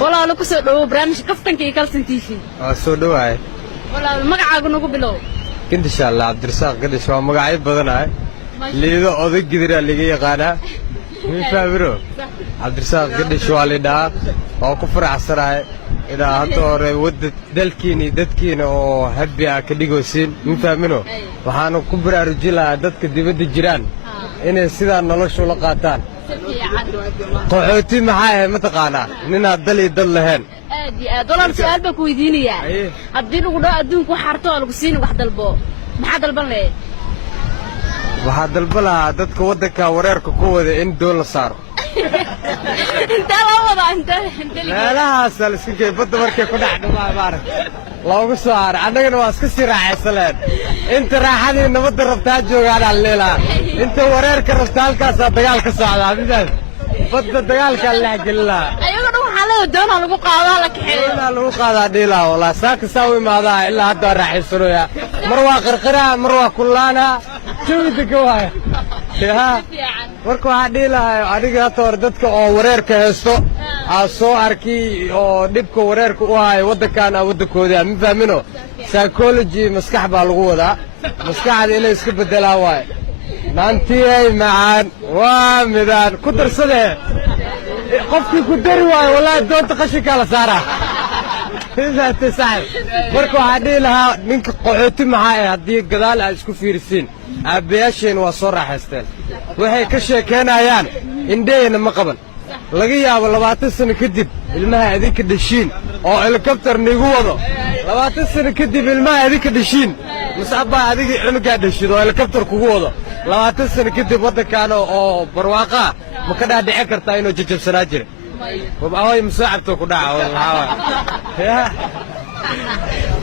والله لو كسر دو برامج كفتن كي كلسن تيفي soo dhawaay والله magacaagu nagu bilow كنت إن شاء الله عبد الرزاق قديش waa magacyo badan liido oday gidira laga yaqaana min faabiro عبد الرزاق قديش waa lidhaa oo ku faraxsanahay ilaa hadda hore wada dalkiina dadkiina oo habbi ah ka dhigaysiin min faamino waxaan ku baraarujin lahaa dadka dibadda jiraan inay sidaa nolosha la qaataan qaxooti maxaa ahay ma taqaanaa ninaad dal iyo dad lahayn aad iyo aad walaal su'aal baa ku weydiinayaa haddii lagu dhaho adduunku wax harto oo lagu siin wax dalbo maxaa dalban leeyahay waxaa dalba lahaa dadka waddanka wareerka ku wada in doon la saaro intee loo wadaa meelahaasaa la iska geey badda markay ku dhacdhamaa maarag loogu soo haray annagana waa iska sii raaxaysaleen inta raaxadii nabadda rabtaa joogaanaa leelaa inta wareerka rabta halkaasaa dagaal ka socdaa midaas badda dagaalkaa la dhexgelin lahaa ayaga dhan waxaa leeyahay doonaa lagu qaadaa la kaxeeyo doonaa lagu qaadaa dhiilaa walaa saaka saa u imaadaa ilaa hadda waa raaxaysanoyaa mar waa qarqaraa mar waa kullaanaa jawi dega waaya marka waxaa dhihi lahay aniga hata hore dadka oo wareerka haysto aa soo arki oo dhibka wareerka u hayo waddankan aa waddankooda ma fahmino psychology maskax baa lagu wadaa maskaxda inay iska beddelaan waaye maantiyay macaan waa midaan ku darsadee qofkii ku dari waayo wallaahi doonta qashinkaa la saaraa marka waxaa dhihi lahaa ninka qaxooti maxaa haddii gadaal aad isku fiirisiin aabbayaasheen waa soo raaxaysteen waxay ka sheekaynayaan indhaheenna ma qaban laga yaabo 20 sano kadib ilmaha idinka dhashiin oo helikobtar niigu wado 20 sano kadib ilmaha idinka dhashiin musaabaa adiga cunugaa dhashid oo helikobtar kugu wado 20 sano kadib waddankan oo barwaaqaa ma ka dhaadhici kartaa inuu jajabsanaa jira وبأوي مساعدته كده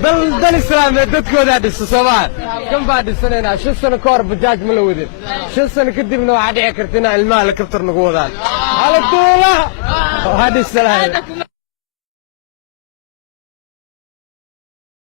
والله دل إسلام دتكو ده الصباح كم بعد السنة شو سنة كور بجاج ملودين شو سنة كدي منو عادي كرتنا المال كبتر نقودان على طول هذه السلام